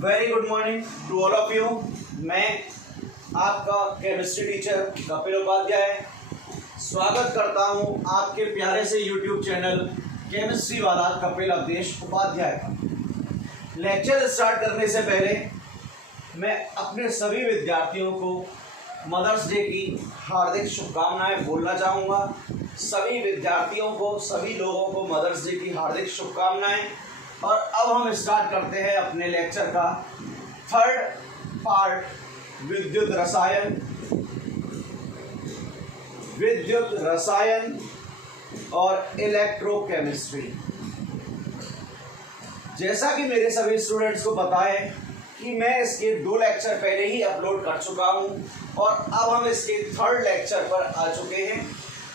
Very good morning to all of you. मैं आपका chemistry teacher Kapil Upadhyay स्वागत करता हूं आपके प्यारे से यूट्यूब चैनल केमिस्ट्री वाला कपिल अवधेश उपाध्याय का। लेक्चर स्टार्ट करने से पहले मैं अपने सभी विद्यार्थियों को मदर्स डे की हार्दिक शुभकामनाएं बोलना चाहूँगा। सभी विद्यार्थियों को, सभी लोगों को मदर्स डे की हार्दिक शुभकामनाएं। और अब हम स्टार्ट करते हैं अपने लेक्चर का थर्ड पार्ट, विद्युत रसायन और इलेक्ट्रोकेमिस्ट्री। जैसा कि मेरे सभी स्टूडेंट्स को पता है कि मैं इसके 2 लेक्चर पहले ही अपलोड कर चुका हूं और अब हम इसके थर्ड लेक्चर पर आ चुके हैं।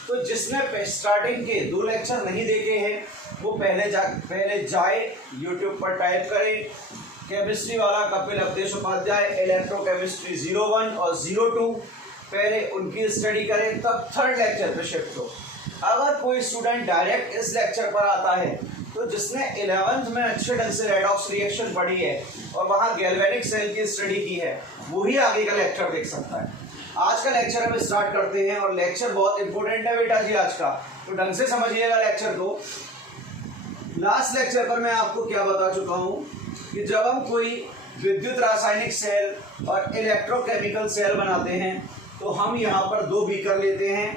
तो जिसने स्टार्टिंग के 2 लेक्चर नहीं देखे हैं वो पहले जाए यूट्यूब पर टाइप करें केमिस्ट्री वाला कपिल अवधेश उपाध्याय इलेक्ट्रोकेमिस्ट्री 01 और 02, पहले उनकी स्टडी करें तब थर्ड लेक्चर पे शिफ्ट हो। अगर कोई स्टूडेंट डायरेक्ट इस लेक्चर पर आता है तो जिसने 11th में अच्छे ढंग से रेडॉक्स रिएक्शन पढ़ी है और वहाँ गैल्वेनिक सेल की स्टडी की है वही आगे का लेक्चर देख सकता है। आज का लेक्चर हम स्टार्ट करते हैं और लेक्चर बहुत इंपॉर्टेंट है बेटा जी आज का, तो ढंग से समझिएगा लेक्चर को। लास्ट लेक्चर पर मैं आपको क्या बता चुका हूँ कि जब हम कोई विद्युत रासायनिक सेल और इलेक्ट्रोकेमिकल सेल बनाते हैं तो हम यहाँ पर 2 बीकर लेते हैं।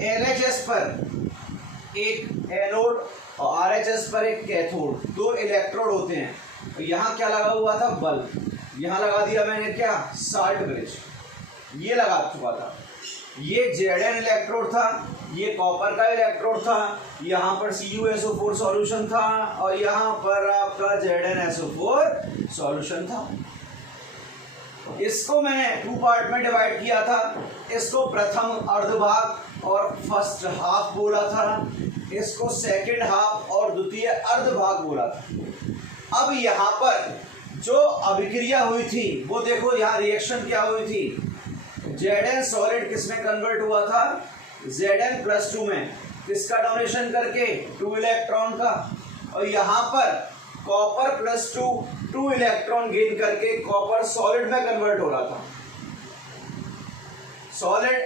LHS पर एक एनोड और RHS पर एक कैथोड, 2 इलेक्ट्रोड होते हैं। तो यहाँ क्या लगा हुआ था? बल्ब। यहाँ लगा दिया मैंने क्या? साल्ट ब्रिज, ये लगा चुका था। ये Zn इलेक्ट्रोड था, ये कॉपर का इलेक्ट्रोड था, यहाँ पर CuSO4 सॉल्यूशन था और यहाँ पर आपका ZnSO4 सॉल्यूशन था। इसको मैंने 2 पार्ट में डिवाइड किया था। इसको प्रथम अर्धभाग और फर्स्ट हाफ बोला था, इसको सेकंड हाफ और द्वितीय अर्धभाग बोला था। अब यहाँ पर जो अभिक्रिया हुई थी वो देखो, यहाँ रिएक्शन क्या हुई थी? Zn सॉलिड किस में कन्वर्ट हुआ था? Zn+2 में। किसका डोनेशन करके? 2 इलेक्ट्रॉन का। और यहाँ पर कॉपर +2 इलेक्ट्रॉन गेन करके कॉपर सॉलिड में कन्वर्ट हो रहा था। सॉलिड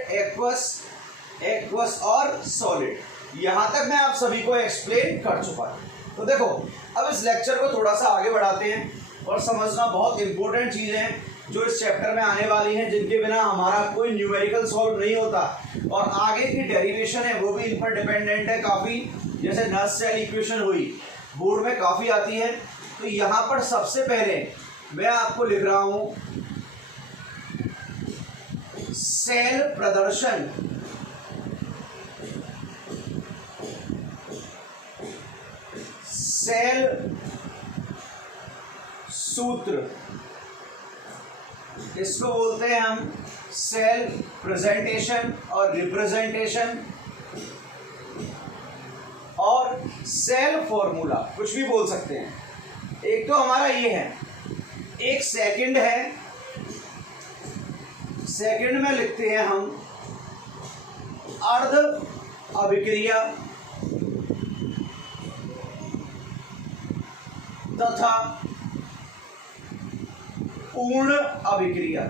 एक्वस और सॉलिड, यहाँ तक मैं आप सभी को एक्सप्लेन कर चुका हूँ। तो देखो अब इस लेक्चर को थोड़ा सा आगे बढ़ाते हैं और समझना बहुत इंपॉर्टेंट चीज़ें हैं जो इस चैप्टर में आने वाली हैं, जिनके बिना हमारा कोई न्यूमेरिकल सॉल्व नहीं होता और आगे की डेरिवेशन है वो भी इन पर डिपेंडेंट है काफ़ी। जैसे नर्स सेल इक्वेशन हुई, बोर्ड में काफ़ी आती है। तो यहाँ पर सबसे पहले मैं आपको लिख रहा हूँ सेल प्रदर्शन। सेल सूत्र, इसको बोलते हैं हम सेल प्रेजेंटेशन और रिप्रेजेंटेशन और सेल फॉर्मूला, कुछ भी बोल सकते हैं। एक तो हमारा ये है, एक सेकंड है। सेकंड में लिखते हैं हम अर्ध अभिक्रिया तथा पूर्ण अभिक्रिया।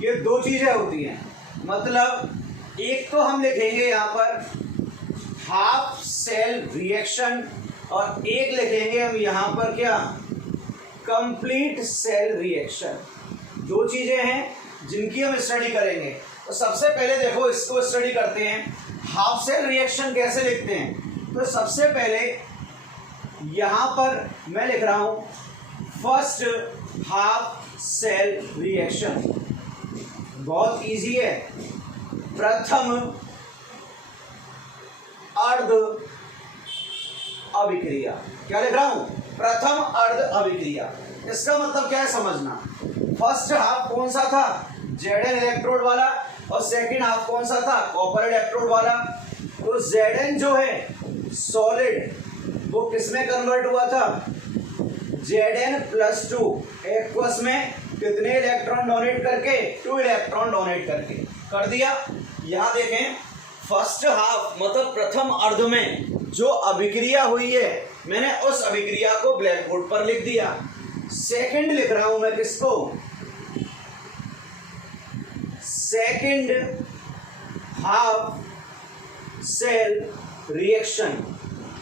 ये 2 चीजें होती हैं। मतलब एक तो हम लिखेंगे यहाँ पर हाफ सेल रिएक्शन और एक लिखेंगे हम यहाँ पर क्या? Complete cell reaction. 2 चीजें हैं जिनकी हम स्टडी करेंगे। तो सबसे पहले देखो इसको स्टडी करते हैं। हाफ सेल रिएक्शन कैसे लिखते हैं? तो सबसे पहले यहाँ पर मैं लिख रहा हूँ फर्स्ट हाफ सेल रिएक्शन। बहुत इजी है। प्रथम अर्ध अभिक्रिया। क्या लिख रहा हूं? प्रथम अर्ध अभिक्रिया। इसका मतलब क्या है समझना। फर्स्ट हाफ कौन सा था? Zn इलेक्ट्रोड वाला। और सेकंड हाफ कौन सा था? कॉपर इलेक्ट्रोड वाला। तो Zn जो है सॉलिड वो किसमें कन्वर्ट हुआ था? Zn+2 एक्वस में कितने इलेक्ट्रॉन डोनेट करके? 2 इलेक्ट्रॉन डोनेट करके कर दिया। यहाँ देखें फर्स्ट हाफ मतलब प्रथम अर्ध में जो अभिक्रिया हुई है मैंने उस अभिक्रिया को ब्लैक बोर्ड पर लिख दिया। सेकंड लिख रहा हूं मैं किसको, सेकंड हाफ सेल रिएक्शन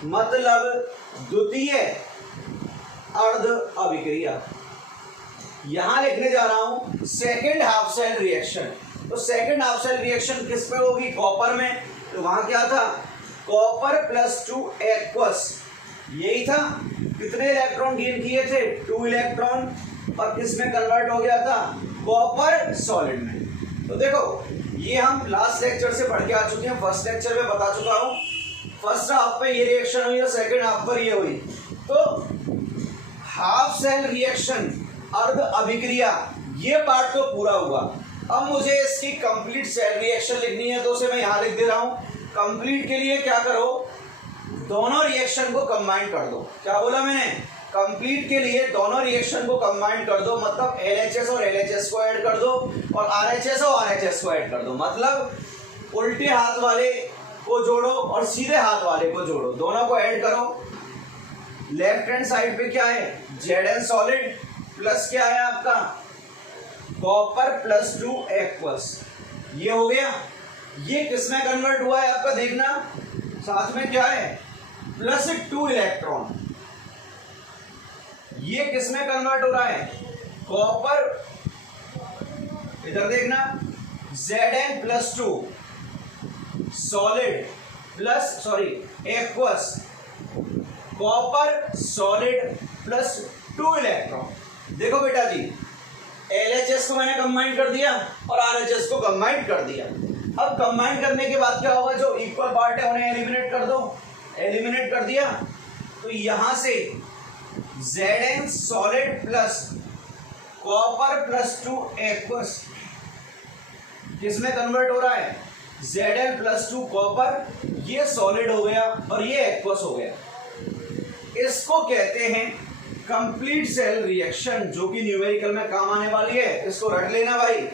मतलब द्वितीय अर्ध अभिक्रिया। यहां लिखने जा रहा हूं सेकंड हाफ सेल रिएक्शन। तो सेकंड हाफ सेल रिएक्शन किस पे होगी, कॉपर में। तो वहां क्या था, कॉपर +2 एक्वस, यही था। कितने इलेक्ट्रॉन गेन किए थे, 2 इलेक्ट्रॉन, और किस में कन्वर्ट हो गया था, कॉपर सॉलिड में। तो देखो ये हम लास्ट लेक्चर से पढ़ के आ चुके हैं, फर्स्ट लेक्चर में बता चुका हूं। फर्स्ट हाफ पे ये रिएक्शन हुई और सेकंड हाफ पर ये हुई। तो हाफ सेल रिएक्शन अर्ध अभिक्रिया ये पार्ट तो पूरा हुआ। अब मुझे इसकी कंप्लीट सेल रिएक्शन लिखनी है, तो उसे मैं यहां लिख दे रहा हूं। कंप्लीट के लिए क्या करो, दोनों रिएक्शन को कंबाइन कर दो। क्या बोला मैंने, कंप्लीट के लिए दोनों रिएक्शन को कंबाइन कर दो, मतलब LHS और LHS को ऐड कर दो और RHS और RHS को ऐड कर दो। मतलब उल्टे हाथ वाले को जोड़ो और सीधे हाथ वाले को जोड़ो, दोनों को ऐड करो। लेफ्ट हैंड साइड पे क्या है, Zn सॉलिड प्लस क्या है आपका, कॉपर +2 एक्वस, ये हो गया। ये किसमें कन्वर्ट हुआ है आपका, देखना साथ में क्या है, +2 इलेक्ट्रॉन। ये किसमें कन्वर्ट हो रहा है, कॉपर, इधर देखना, Zn+2 solid plus aqueous, copper solid +2 electron. देखो बेटा जी, LHS को मैंने कंबाइन कर दिया और RHS को कंबाइन कर दिया। अब कंबाइन करने के बाद क्या होगा, जो इक्वल पार्ट है उन्हें एलिमिनेट कर दो। एलिमिनेट कर दिया तो यहां से Zn solid plus copper +2 aqueous किसमें कन्वर्ट हो रहा है, Zn+2 कॉपर, ये सॉलिड हो गया और ये एक्वस हो गया। इसको कहते हैं कंप्लीट सेल रिएक्शन, जो कि न्यूमेरिकल में काम आने वाली है। इसको रट लेना भाई,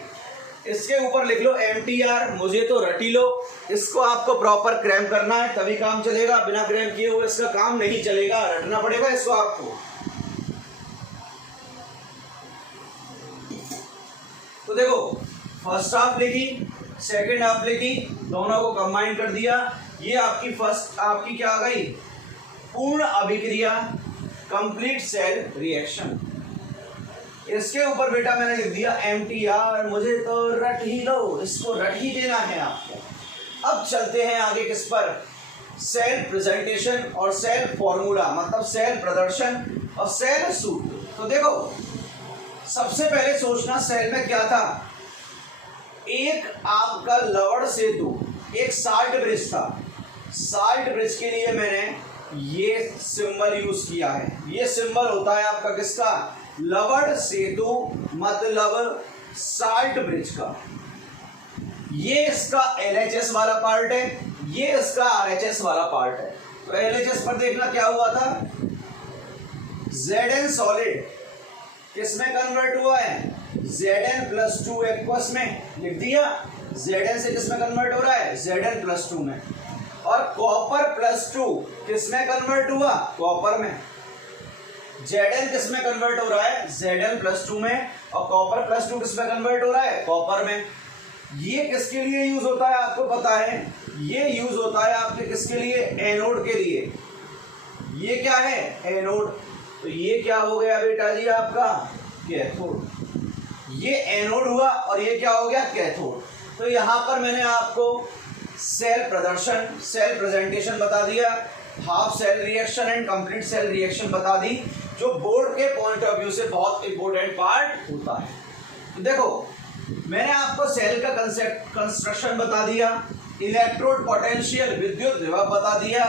इसके ऊपर लिख लो MTR, मुझे तो रटी लो। इसको आपको प्रॉपर क्रैम करना है तभी काम चलेगा, बिना क्रैम किए हुए इसका काम नहीं चलेगा, रटना पड़ेगा इसको आपको। तो देखो फर्स्ट हाफ लिखी, सेकेंड हाफ लिखी, दोनों को कंबाइन कर दिया। ये आपकी फर्स्ट आपकी क्या आ गई, पूर्ण अभिक्रिया, कंप्लीट सेल रिएक्शन। इसके ऊपर बेटा मैंने लिख दिया MTR, मुझे तो रट ही लो, इसको रट ही देना है आपको। अब चलते हैं आगे किस पर, सेल प्रेजेंटेशन और सेल फॉर्मूला, मतलब सेल प्रदर्शन और सेल सूत्र। तो देखो सबसे पहले सोचना सेल में क्या था, एक आपका लवण सेतु, एक साल्ट ब्रिज था। साल्ट ब्रिज के लिए मैंने ये सिंबल यूज किया है। ये सिंबल होता है आपका किसका, लवण सेतु मतलब साल्ट ब्रिज का। ये इसका LHS वाला पार्ट है, ये इसका RHS वाला पार्ट है। तो LHS पर देखना क्या हुआ था, Zn सॉलिड किसमें कन्वर्ट हुआ है, Zn+2 एक्वस में लिख दिया। Zn से किसमें कन्वर्ट हो रहा है, Zn+2 में। और कॉपर +2 किसमें कन्वर्ट हुआ, कॉपर में। Zn किसमें कन्वर्ट हो रहा है, Zn+2 में, और कॉपर +2 किसमें कन्वर्ट हो रहा है, कॉपर में। ये किसके लिए यूज होता है आपको पता है, ये यूज होता है आपके किसके लिए, एनोड के लिए। ये क्या है, एनोड। तो ये क्या हो गया बेटा जी आपका, कैथोड। ये एनोड हुआ और ये क्या हो गया, कैथोड। तो यहां पर मैंने आपको सेल प्रदर्शन, सेल प्रेजेंटेशन बता दिया, half cell reaction and complete cell reaction बता दी, जो बोर्ड के पॉइंट ऑफ व्यू से बहुत इंपॉर्टेंट पार्ट होता है। तो देखो मैंने आपको सेल का कंसेप्ट, कंस्ट्रक्शन बता दिया, इलेक्ट्रोड पोटेंशियल, विद्युत विभव बता दिया,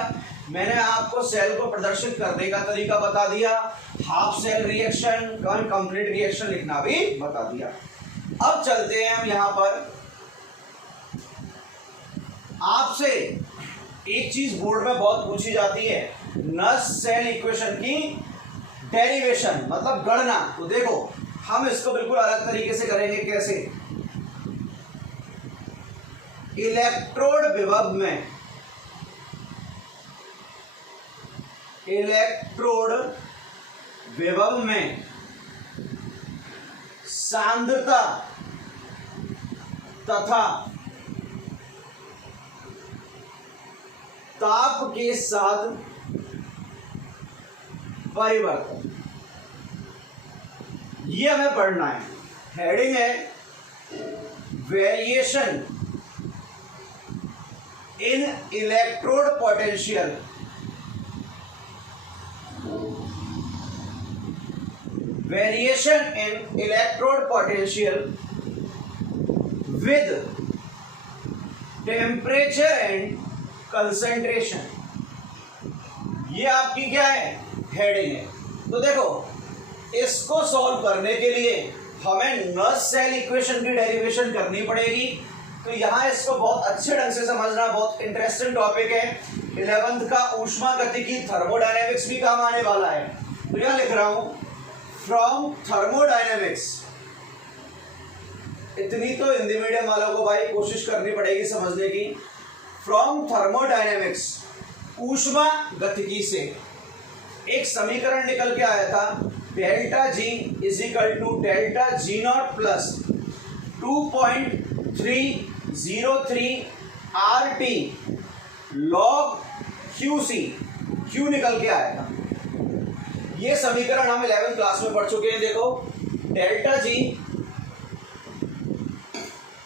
मैंने आपको सेल को प्रदर्शित करने का तरीका बता दिया, half cell reaction, complete reaction लिखना भी बता दिया। अब चलते हैं हम यहां पर, आपसे एक चीज बोर्ड में बहुत पूछी जाती है, नर्स सेल इक्वेशन की डेरिवेशन मतलब गणना। तो देखो हम इसको बिल्कुल अलग तरीके से करेंगे। कैसे, इलेक्ट्रोड विभव में सांद्रता तथा ताप के साथ परिवर्तन, ये हमें पढ़ना है। हेडिंग है variation in electrode potential with temperature and concentration। ये आपकी क्या है, हेडिंग है। तो देखो, इसको सॉल्व करने के लिए हमें नर्स सेल इक्वेशन की डेरिवेशन करनी पड़ेगी। तो यहां इसको बहुत अच्छे ढंग से समझना, बहुत इंटरेस्टिंग टॉपिक है। 11th का ऊष्मागतिकी थर्मोडायनेमिक्स भी काम आने वाला है। तो यहां लिख रहा हूं फ्रॉम थर्मोडायनेमिक्स। इतनी तो हिंदी मीडियम वालों को भाई कोशिश करनी पड़ेगी समझने की। फ्रॉम थर्मोडायनेमिक्स, ऊष्मागतिकी से एक समीकरण निकल के आया था, delta G is equal to delta G naught plus 2.303 RT log QC, Q निकल के आया था। ये समीकरण हम 11th क्लास में पढ़ चुके हैं। देखो, delta G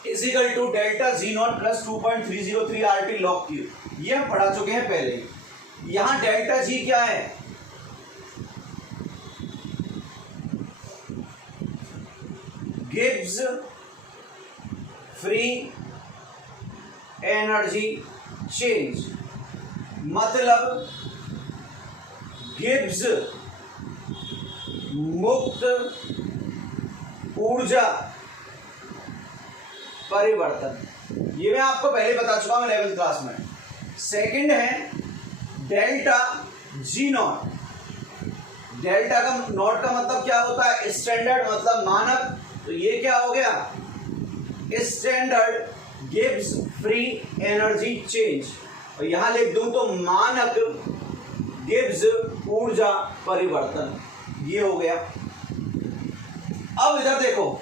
is equal to delta G naught plus 2.303 RT log Q, ये हम पढ़ा चुके हैं पहले। यहां डेल्टा जी क्या है, गिब्स फ्री एनर्जी चेंज, मतलब गिब्स मुक्त ऊर्जा परिवर्तन। ये मैं आपको पहले बता चुका हूं 11th क्लास में। सेकंड है डेल्टा जी नॉट। डेल्टा का नॉट का मतलब क्या होता है, स्टैंडर्ड, मतलब मानक। तो ये क्या हो गया, standard Gibbs free energy change. और यहां लिख दूं तो मानक गिब्स ऊर्जा परिवर्तन, ये हो गया। अब इधर देखो,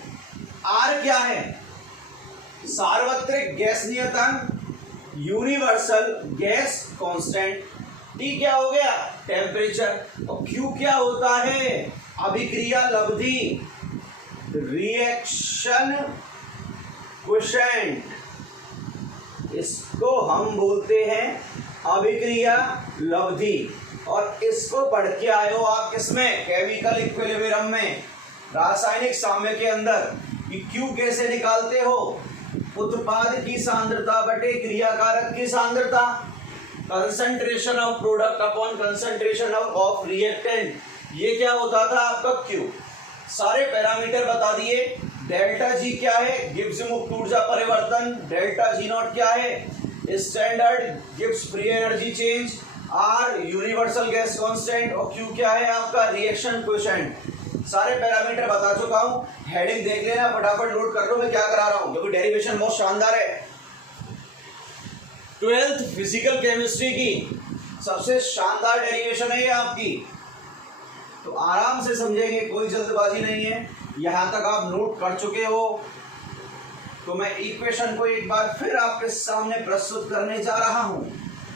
आर क्या है, सार्वत्रिक गैस नियतांक, यूनिवर्सल गैस कांस्टेंट। टी क्या हो गया, टेम्परेचर। और क्यू क्या होता है, अभिक्रिया लब्धि, रिएक्शन क्वोशेंट। इसको हम बोलते हैं अभिक्रिया लब्धि। और इसको पढ़ के आए हो आप किसमें, केमिकल इक्विलिब्रियम में, रासायनिक साम्य के अंदर, कि क्यू कैसे निकालते हो, उत्पाद की सांद्रता बटे क्रियाकारक की सांद्रता, concentration of product upon concentration of reactant. ये क्या होता था आपका क्यू। सारे पैरामीटर बता दिए। डेल्टा जी क्या है, गिब्स मुक्त ऊर्जा परिवर्तन। डेल्टा जी नॉट क्या है, standard Gibbs free energy change. R universal gas constant. और क्यू क्या है आपका, रिएक्शन क्वोशेंट। सारे पैरामीटर बता चुका हूं। हेडिंग देख लेना, फटाफट नोट कर लो मैं क्या करा रहा हूं, क्योंकि डेरिवेशन बहुत शानदार है। 12th फिजिकल केमिस्ट्री की सबसे शानदार डेरिवेशन है ये आपकी। तो आराम से समझेंगे, कोई जल्दबाजी नहीं है। यहां तक आप नोट कर चुके हो। तो मैं इक्वेशन को एक बार फिर आपके सामने प्रस्तुत करने जा रहा हूं।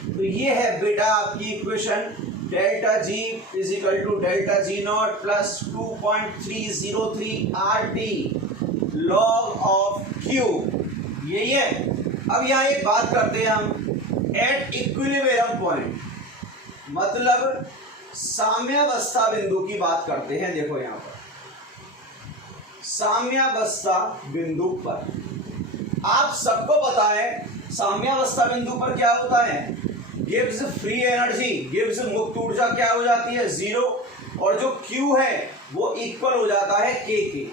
तो ये है बेटा आपकी equation, delta G is equal to delta G naught plus 2.303 RT log of Q, यही है। अब यहाँ एक बात करते हैं हम, एट इक्विलिब्रियम पॉइंट, मतलब साम्यावस्था बिंदु की बात करते हैं। देखो यहाँ पर साम्यावस्था बिंदु पर आप सबको पता है, साम्यावस्था बिंदु पर क्या होता है, गिब्स फ्री एनर्जी, गिब्स मुक्त ऊर्जा क्या हो जाती है, 0। और जो Q है वो इक्वल हो जाता है K के।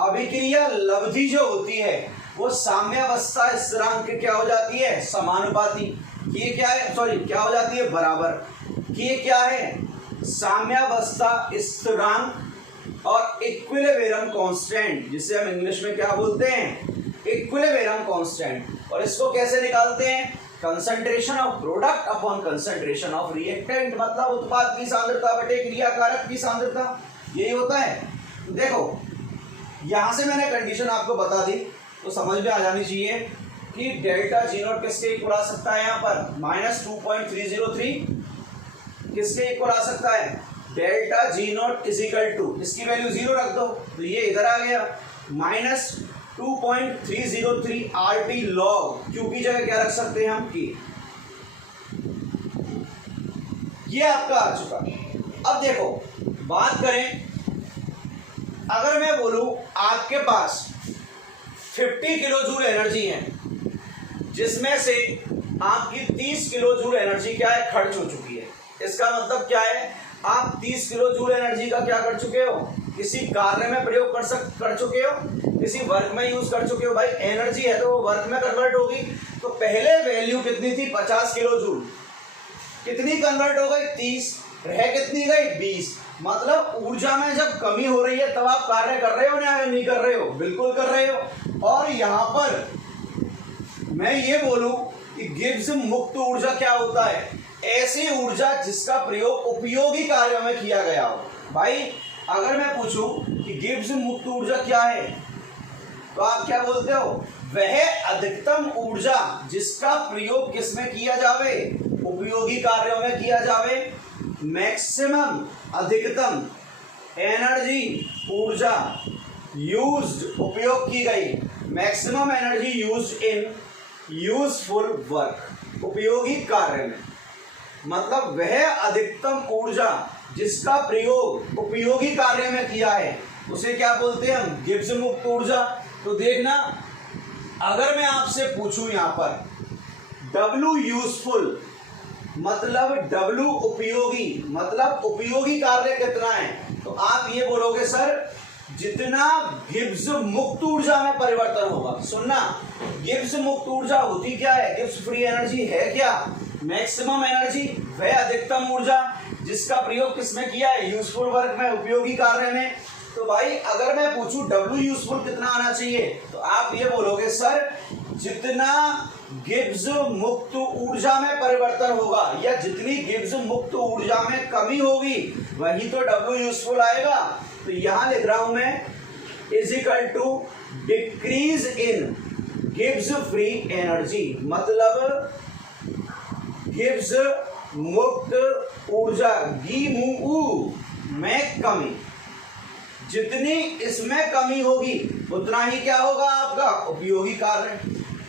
अभिक्रिया लब्धि जो होती है वो साम्यावस्था स्थिरांक क्या हो जाती है, समानुपाती। ये क्या है, सॉरी क्या हो जाती है, बराबर। ये क्या है, साम्यावस्था स्थिरांक और इक्विलिब्रियम कांस्टेंट, जिसे हम इंग्लिश में क्या बोलते हैं, इक्विलिब्रियम कांस्टेंट। और इसको कैसे निकालते हैं? Concentration of product upon concentration of reactant, मतलब उत्पाद की सांद्रता बटे क्रियाकारक की सांद्रता, यही होता है। देखो यहां से मैंने कंडीशन आपको बता दी तो समझ में आ जानी चाहिए कि डेल्टा जी नॉट किसके इक्वल आ सकता है, यहाँ पर -2.303 किसके इक्वल आ सकता है? Delta G naught is equal to, इसकी वैल्यू 0 रख दो तो ये इधर आ गया -2.303 RT log, क्यू की जगह क्या रख सकते हैं हम? की। ये आपका आ चुका। अब देखो बात करें, अगर मैं बोलूं आपके पास 50 किलो जूल एनर्जी है, जिसमें से आपकी 30 किलो जूल एनर्जी क्या है? खर्च हो चुकी है। इसका मतलब क्या है? आप 30 किलो जूल एनर्जी का क्या कर चुके हो? किसी कार्य में प्रयोग कर चुके हो, किसी वर्क में यूज कर चुके हो। भाई एनर्जी है तो वो वर्क में कन्वर्ट होगी। तो पहले वैल्यू कितनी थी? 50 किलो जूल, कितनी कन्वर्ट हो गई? 30, रह कितनी गई? 20। मतलब ऊर्जा में जब कमी हो रही है तब आप कार्य कर रहे हो या नहीं कर रहे हो? बिल्कुल कर रहे हो। और यहां पर मैं ये बोलूं कि गिब्स मुक्त ऊर्जा क्या होता है? ऐसी ऊर्जा जिसका प्रयोग उपयोगी कार्यों में किया गया हो। भाई अगर मैं पूछूं कि गिब्स मुक्त ऊर्जा क्या है तो आप क्या बोलते हो? वह अधिकतम ऊर्जा जिसका प्रयोग किसमें किया जावे? उपयोगी कार्यों में किया जावे। मैक्सिमम, अधिकतम एनर्जी, ऊर्जा यूज्ड, उपयोग की गई। Maximum energy used in useful work, उपयोगी कार्य में। मतलब वह अधिकतम ऊर्जा जिसका प्रयोग उपयोगी कार्य में किया है उसे क्या बोलते हैं हम? गिब्स मुक्त ऊर्जा। तो देखना, अगर मैं आपसे पूछूं यहां पर W यूजफुल मतलब W उपयोगी, मतलब उपयोगी कार्य कितना है, तो आप ये बोलोगे सर जितना गिब्स मुक्त ऊर्जा में परिवर्तन होगा। सुनना, गिब्स मुक्त ऊर्जा होती क्या है? गिब्स फ्री एनर्जी है क्या? मैक्सिमम एनर्जी, वह अधिकतम ऊर्जा जिसका प्रयोग किसमें किया है? यूजफुल वर्क में, उपयोगी कार्य में। तो भाई अगर मैं पूछूं W यूजफुल कितना आना चाहिए, तो आप ये बोलोगे सर जितना गिब्स मुक्त ऊर्जा में परिवर्तन होगा या जितनी गिब्स मुक्त ऊर्जा में कमी होगी वही तो W यूजफुल आएगा। तो यहां लिख रहा हूं मैं is equal to decrease in Gibbs free energy, मतलब गिब्स मुक्त ऊर्जा गी मु में कमी, जितनी इसमें कमी होगी उतना ही क्या होगा आपका? उपयोगी कार्य।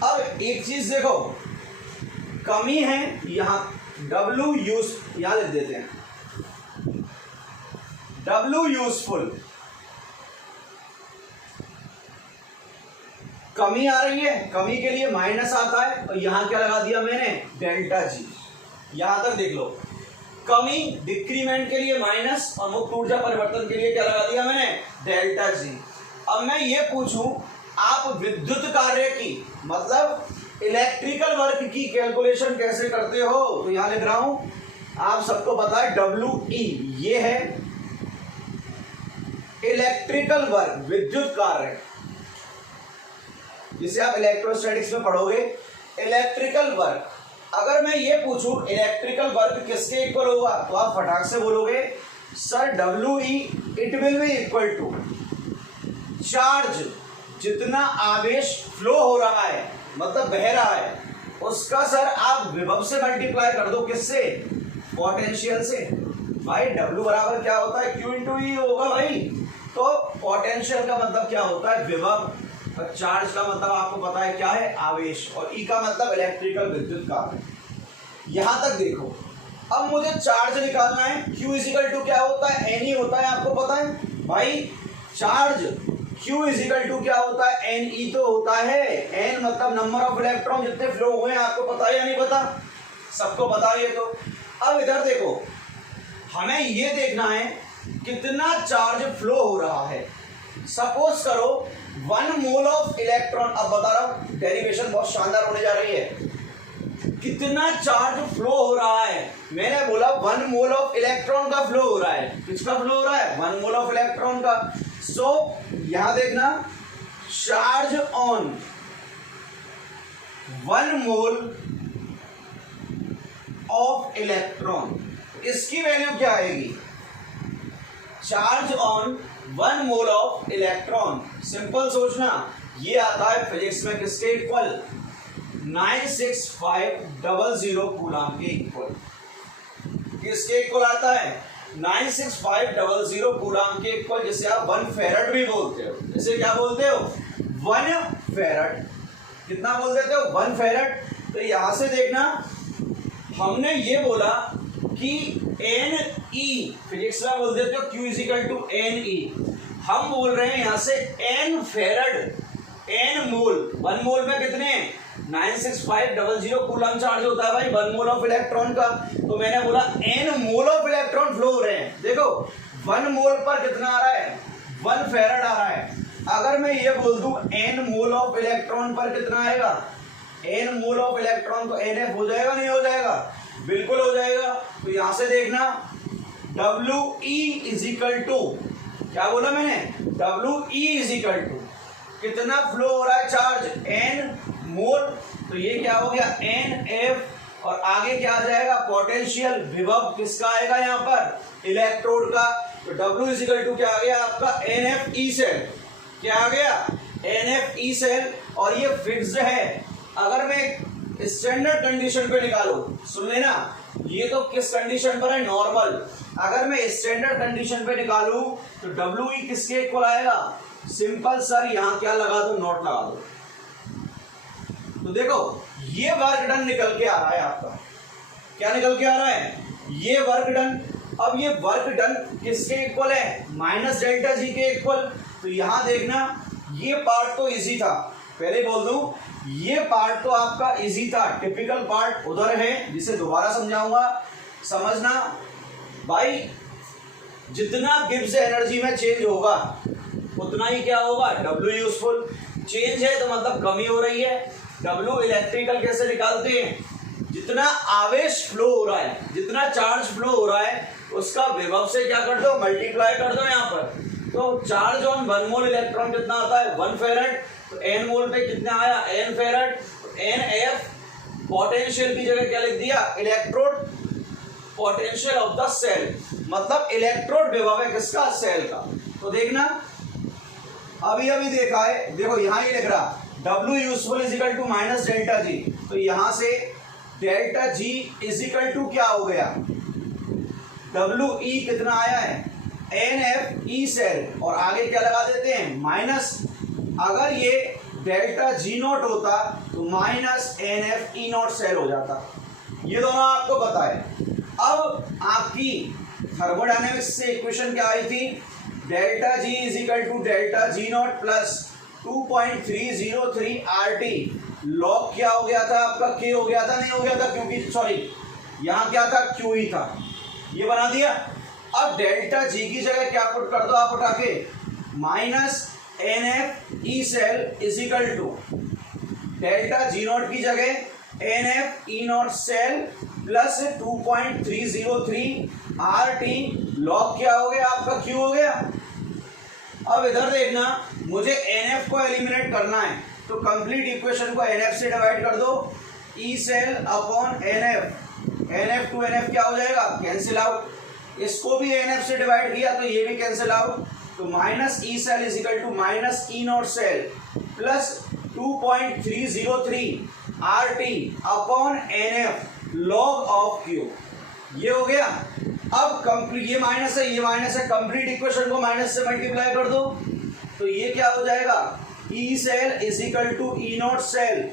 अब एक चीज देखो, कमी है यहां W यूज, यहां लिख देते हैं W यूजफुल, कमी आ रही है, कमी के लिए माइनस आता है और यहां क्या लगा दिया मैंने? Delta G. यहां तक देख लो, कमी डिक्रीमेंट के लिए माइनस और मुक्त ऊर्जा परिवर्तन के लिए क्या लगा दिया मैंने? Delta G. अब मैं ये पूछूं आप विद्युत कार्य की मतलब इलेक्ट्रिकल वर्क की कैलकुलेशन कैसे करते हो, तो यहां लिख रहा हूं, आप सबको पता है WE ये है इलेक्ट्रिकल वर्क, विद्युत कार्य, जिसे आप इलेक्ट्रोस्टैटिक्स में पढ़ोगे। इलेक्ट्रिकल वर्क, अगर मैं ये पूछूं इलेक्ट्रिकल वर्क किसके इक्वल होगा, तो आप फटाक से बोलोगे sir WE it will be equal to charge, जितना आवेश फ्लो हो रहा है मतलब बह रहा है उसका सर आप विभव से मल्टीप्लाई कर दो, किससे? पोटेंशियल से। भाई W बराबर क्या होता है? Q इंटू E होगा भाई। तो पोटेंशियल का मतलब क्या होता है? विभव। और चार्ज का मतलब आपको पता है क्या है? आवेश। और E का मतलब इलेक्ट्रिकल, विद्युत कार्य। यहां तक देखो, अब मुझे चार्ज निकालना है। Q इजिकल टू क्या होता है? N ही होता है, आपको पता है भाई। चार्ज Q इजिकल टू क्या होता है? Ne तो होता है। N मतलब नंबर ऑफ इलेक्ट्रॉन जितने फ्लो हुए हैं, आपको पता है या नहीं पता? सबको पता है ये तो। अब इधर देखो, हमें ये देखना है कितना चार्ज फ्लो हो रहा है। सपोज करो 1 मोल ऑफ इलेक्ट्रॉन, अब बता रहा हूं डेरिवेशन बहुत शानदार होने जा रही है। कितना चार्ज फ्लो हो रहा है? मैंने बोला 1 मोल ऑफ इलेक्ट्रॉन का फ्लो हो रहा है। किसका फ्लो हो रहा है? 1 मोल ऑफ इलेक्ट्रॉन का। सो यहां देखना, charge on 1 mole of electron, इसकी वैल्यू क्या आएगी? Charge on 1 mole of electron, simple सोचना, ये आता है फिजिक्स में किसके इक्वल? 96500 कूलम के इक्वल। किसके इक्वल आता है? 96500 कूलम के इक्वल, जिसे आप 1 फेरेड भी बोलते हो। इसे क्या बोलते हो? 1 फेरेड। कितना बोल देते हो? 1 फेरेड। तो यहां से देखना, हमने ये बोला कि Ne, फिजिक्स में बोल देते हो Q इजिकल टू Ne, हम बोल रहे हैं यहां से n फेरेड, n मोल। 1 मोल में कितने? 96500 कूलम चार्ज होता है भाई 1 मोल ऑफ इलेक्ट्रॉन का। तो मैंने बोला n mole of electron flow हो रहे हैं। देखो 1 मोल पर कितना आ रहा है? 1 फेरेड आ रहा है। अगर मैं ये बोल दूं n मोल ऑफ इलेक्ट्रॉन पर कितना आएगा? n मोल ऑफ इलेक्ट्रॉन, तो NF हो जाएगा नहीं हो जाएगा? बिल्कुल हो जाएगा। तो यहां से देखना WE इजिकल टू, क्या बोला मैंने? WE इजिकल टू कितना फ्लो हो रहा है चार्ज? n मोल। तो ये क्या हो गया? NF, और आगे क्या आ जाएगा? पोटेंशियल विभव किसका आएगा यहाँ पर? इलेक्ट्रोड का। तो W इजिकल टू क्या आ गया आपका? NFE cell. क्या आ गया? NFE cell. और ये फिक्स्ड है। अगर मैं स्टैंडर्ड कंडीशन पे निकालो, सुन लेना, ये तो किस कंडीशन पर है? नॉर्मल। अगर मैं स्टैंडर्ड कंडीशन पे निकालू तो WE किसके इक्वल आएगा? सिंपल सर, यहां क्या लगा दो? नॉट लगा दो। तो देखो ये वर्क डन निकल के आ रहा है आपका। क्या निकल के आ रहा है? ये वर्क डन। अब ये वर्क डन किसके इक्वल है? माइनस डेल्टा जी के इक्वल। तो यहां देखना, ये पार्ट तो इजी था, पहले बोल दूं, ये पार्ट तो आपका इजी था। टिपिकल पार्ट उधर है, जिसे दोबारा समझाऊंगा। समझना भाई, जितना गिब्स एनर्जी में चेंज होगा उतना ही क्या होगा? W useful. चेंज है तो मतलब कमी हो रही है। W इलेक्ट्रिकल कैसे निकालते हैं? जितना आवेश फ्लो हो रहा है, जितना चार्ज फ्लो हो रहा है, उसका विभव से क्या कर दो? मल्टीप्लाई कर दो यहाँ पर। तो चार्ज ऑन 1 मोल इलेक्ट्रॉन कितना आता है? 1 फेरेड। तो n मोल पे कितना आया? n फेरेड। NF पोटेंशियल की जगह क्या लिख दिया? Electrode potential of the cell, मतलब इलेक्ट्रोड विभव है किसका? सेल का। तो देखना, अभी देखा है, देखो यहां ही लिख रहा W useful is equal to minus delta G. तो यहां से डेल्टा जी इजिकल टू क्या हो गया? WE कितना आया है? NFE सेल, और आगे क्या लगा देते हैं? माइनस। अगर ये डेल्टा जी नॉट होता तो माइनस NFE नॉट सेल हो जाता। ये दोनों आपको पता है। अब आपकी थर्मोडायनेमिक्स से इक्वेशन क्या आई थी? Delta G is equal to delta G naught plus 2.303 RT। Log क्या हो गया था आपका? K हो गया था? नहीं हो गया था, क्योंकि सॉरी यहां क्या था? Q ही था। ये बना दिया। अब डेल्टा जी की जगह क्या पुट कर दो आप उठा के? Minus NFE cell is equal to delta G naught की जगह NFE naught cell plus 2.303 RT। Log क्या हो गया आपका? Q हो गया। अब इधर देखना, मुझे NF को एलिमिनेट करना है, तो कंप्लीट इक्वेशन को NF से डिवाइड कर दो। E cell upon NF, NF to NF क्या हो जाएगा? Cancel out. इसको भी NF से डिवाइड किया तो ये भी कैंसिल आउट। तो minus E cell is equal to minus E naught cell plus 2.303 RT upon NF log of Q। ये हो गया। अब कंप्लीट, ये माइनस है, ये माइनस है, कंप्लीट इक्वेशन को माइनस से मल्टीप्लाई कर दो तो ये क्या हो जाएगा? E cell is equal to E naught cell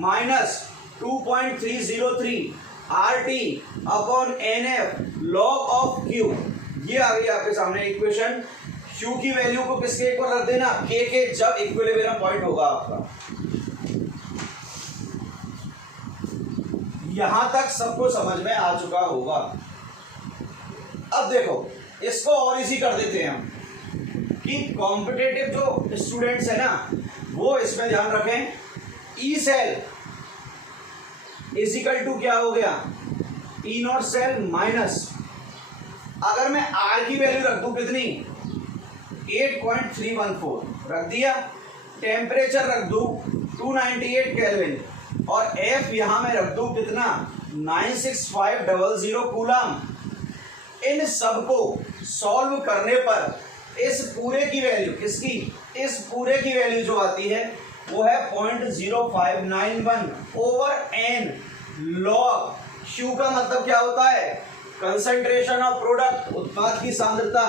minus 2.303 RT upon NF log of Q। ये आ गई आपके सामने इक्वेशन। Q की वैल्यू को किसके इक्वल रख देना? K के, जब इक्विलिब्रियम पॉइंट होगा आपका। यहां तक सबको समझ में आ चुका होगा। अब देखो, इसको और इजी कर देते हैं हम कि कॉम्पिटिटिव जो स्टूडेंट्स है ना, वो इसमें ध्यान रखें। E सेल इजिकल टू क्या हो गया? E नॉट सेल माइनस, अगर मैं R की वैल्यू रख दूं कितनी? 8.314 रख दिया। टेम्परेचर रख दूं 298 केल्विन, और F यहां मैं रख दूं कितना 96500 कूलम। इन सबको सॉल्व करने पर इस पूरे की वैल्यू किसकी, इस पूरे की वैल्यू जो आती है वो है 0.0591 ओवर n log Q का मतलब क्या होता है, कंसंट्रेशन ऑफ प्रोडक्ट उत्पाद की सांद्रता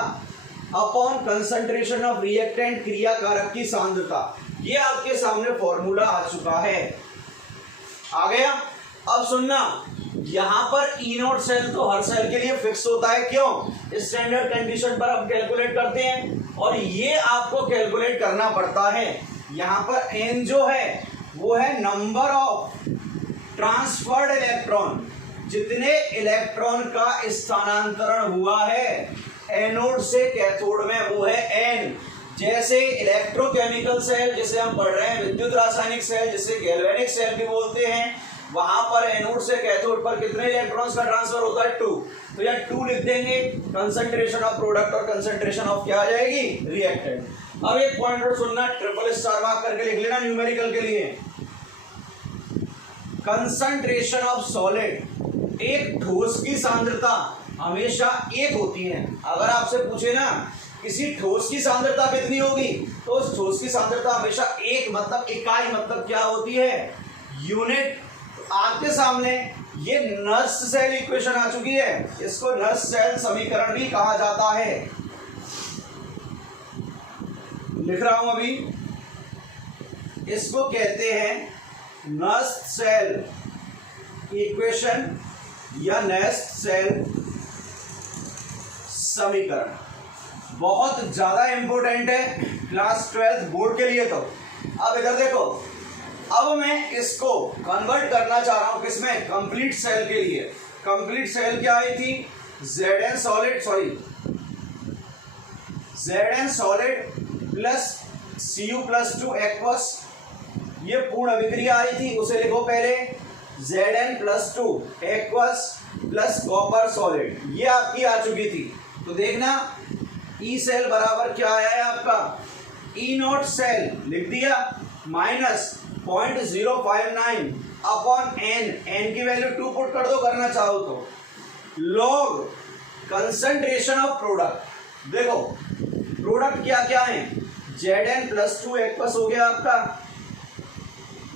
अपॉन कंसंट्रेशन ऑफ रिएक्टेंट क्रियाकारक की सांद्रता। ये आपके सामने फॉर्मूला आ चुका है, आ गया। अब सुनना, यहां पर ई नोट सेल तो हर सेल के लिए फिक्स होता है, क्यों, स्टैंडर्ड कंडीशन पर हम कैलकुलेट करते हैं और ये आपको कैलकुलेट करना पड़ता है। यहां पर एन जो है वो है नंबर ऑफ ट्रांसफर्ड इलेक्ट्रॉन, जितने इलेक्ट्रॉन का स्थानांतरण हुआ है एनोड से कैथोड में, वो है एन। जैसे इलेक्ट्रोकेमिकल सेल जिसे हम पढ़ रहे हैं, विद्युत रासायनिक सेल जिसे गैल्वेनिक सेल भी बोलते हैं, वहां पर एनोड से कैथोड पर कितने इलेक्ट्रॉन्स का ट्रांसफर होता है, 2। तो यहाँ 2 लिख देंगे, कंसंट्रेशन ऑफ प्रोडक्ट और कंसंट्रेशन ऑफ क्या आ जाएगी, रिएक्टेंट। अब एक पॉइंट और सुनना, ट्रिपल स्टार मार्क करके लिख लेना न्यूमेरिकल के लिए। कंसंट्रेशन ऑफ सॉलिड, एक ठोस की सांद्रता हमेशा एक होती है। अगर आपसे पूछे ना किसी ठोस की सांद्रता कितनी होगी, तो उस ठोस की सांद्रता हमेशा एक, मतलब इकाई, मतलब क्या होती है, यूनिट। आपके सामने ये नर्स सेल इक्वेशन आ चुकी है, इसको नर्स सेल समीकरण भी कहा जाता है। लिख रहा हूं अभी, इसको कहते हैं नर्स सेल इक्वेशन या नर्स सेल समीकरण। बहुत ज्यादा इंपॉर्टेंट है क्लास 12 बोर्ड के लिए। तो अब इधर देखो, अब मैं इसको कन्वर्ट करना चाह रहा हूं किसमें, कंप्लीट सेल के लिए। कंप्लीट सेल क्या आई थी, Zn solid plus Cu+2 aqueous, ये पूर्ण अभिक्रिया आई थी, उसे लिखो पहले Zn+2 aqueous plus copper solid, ये आपकी आ चुकी थी। तो देखना ई सेल बराबर क्या आया है आपका, ई नोट सेल लिख दिया माइनस 0.059 अपॉन एन की वैल्यू 2 पुट कर दो करना चाहो तो, लॉग कंसंट्रेशन ऑफ प्रोडक्ट। देखो प्रोडक्ट क्या क्या है, Zn+2 एक्वस हो गया आपका,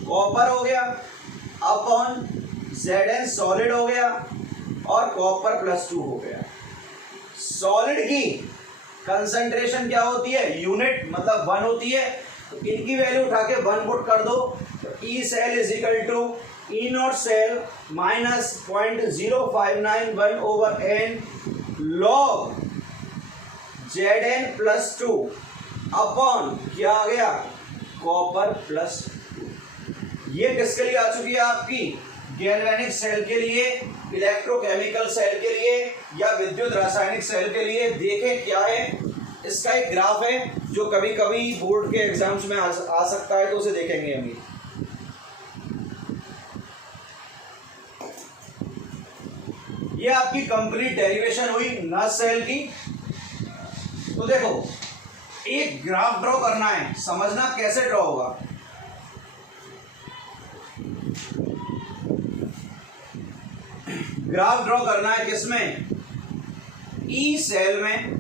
कॉपर हो गया, अपॉन Zn सॉलिड हो गया और कॉपर +2 हो गया। सॉलिड की कंसंट्रेशन क्या होती है, यूनिट, मतलब 1 होती है, तो इनकी वैल्यू उठा के 1 पुट कर दो, तो E cell is equal to E naught cell minus 0.0591 over n log Zn+2 upon क्या आ गया, कॉपर +2। ये किसके लिए आ चुकी है आपकी, गैल्वेनिक सेल के लिए, इलेक्ट्रोकेमिकल सेल के लिए या विद्युत रासायनिक सेल के लिए। देखें क्या है, इसका एक ग्राफ है जो कभी कभी बोर्ड के एग्जाम्स में आ सकता है, तो उसे देखेंगे हम। ये आपकी कंप्लीट डेरिवेशन हुई नर्स सेल की। तो देखो एक ग्राफ ड्रॉ करना है, समझना कैसे ड्रॉ होगा। ग्राफ ड्रॉ करना है किसमें, ई सेल में,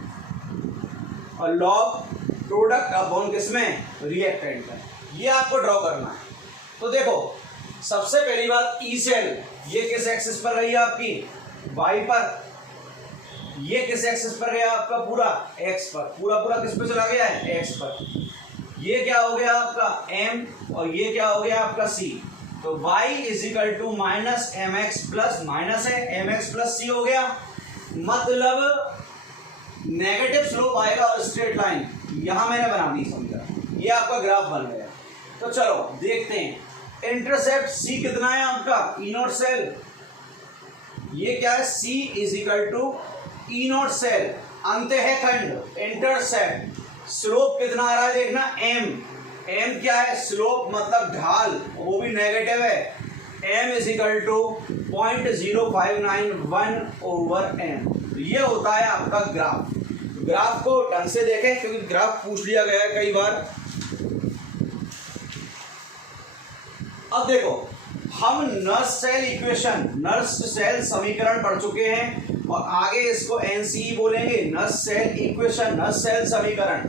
और लॉग प्रोडक्ट अपॉन किसमें, रिएक्टेंट में। ये आपको ड्रॉ करना है। तो देखो सबसे पहली बात, ई सेल ये किस एक्सिस पर रही है आपकी, वाई पर। ये किस एक्सिस पर गया आपका, पूरा एक्स पर। पूरा किस पर चला गया है, एक्स पर। ये क्या हो गया आपका एम, और ये क्या हो गया आपका सी। तो y is equal to minus m x plus, minus है एम एक्स प्लस सी हो गया, मतलब नेगेटिव स्लोप आएगा और स्ट्रेट लाइन यहां मैंने बना दी, समझा। ये आपका ग्राफ बन गया। तो चलो देखते हैं, इंटरसेप्ट सी कितना है आपका, ई नॉट सेल। ये क्या है, C is equal to E naught cell, अंत है खंड, इंटरसेप्ट। स्लोप कितना आ रहा है देखना, एम। एम क्या है, स्लोप मतलब ढाल, वो भी नेगेटिव है। m is equal to 0.0591 over m. ये होता है आपका ग्राफ। ग्राफ को ढंग से देखें क्योंकि ग्राफ पूछ लिया गया है कई बार। अब देखो हम Nernst cell equation, Nernst cell समीकरण पढ़ चुके हैं और आगे इसको एनसीई बोलेंगे, Nernst cell equation, Nernst cell समीकरण।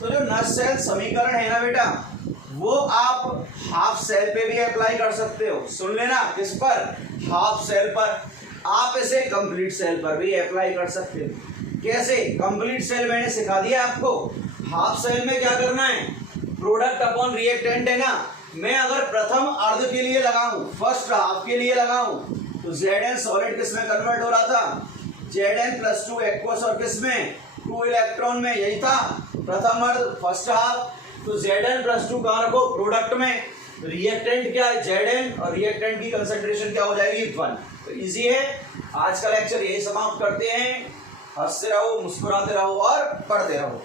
तो जो नर्स सेल समीकरण है ना बेटा, वो आप हाफ सेल पे भी अप्लाई कर सकते हो। सुन लेना, किस पर? हाफ सेल पर। आप इसे कंप्लीट सेल पर भी अप्लाई कर सकते हो। कैसे? कंप्लीट सेल मैंने सिखा दिया आपको। हाफ सेल में क्या करना है? प्रोडक्ट अपॉन रिएक्टेंट है ना। मैं अगर प्रथम अर्ध के लिए लगाऊं, फर्स्ट हाफ के लिए लगाऊं, तो Zn सॉलिड किस में कन्वर्ट हो रहा था? Zn+2 एक्वस और किस में? 2 इलेक्ट्रॉन में। यही था प्रथम अर्ध, फर्स्ट हाफ। तो Zn+2 कहाँ रखो? प्रोडक्ट में। रिएक्टेंट क्या है? Zn, और रिएक्टेंट की कंसंट्रेशन क्या हो जाएगी? 1। तो इजी है। आज का लेक्चर यही समाप्त करते हैं। हंसते रहो, मुस्कुराते रहो और पढ़ते रहो।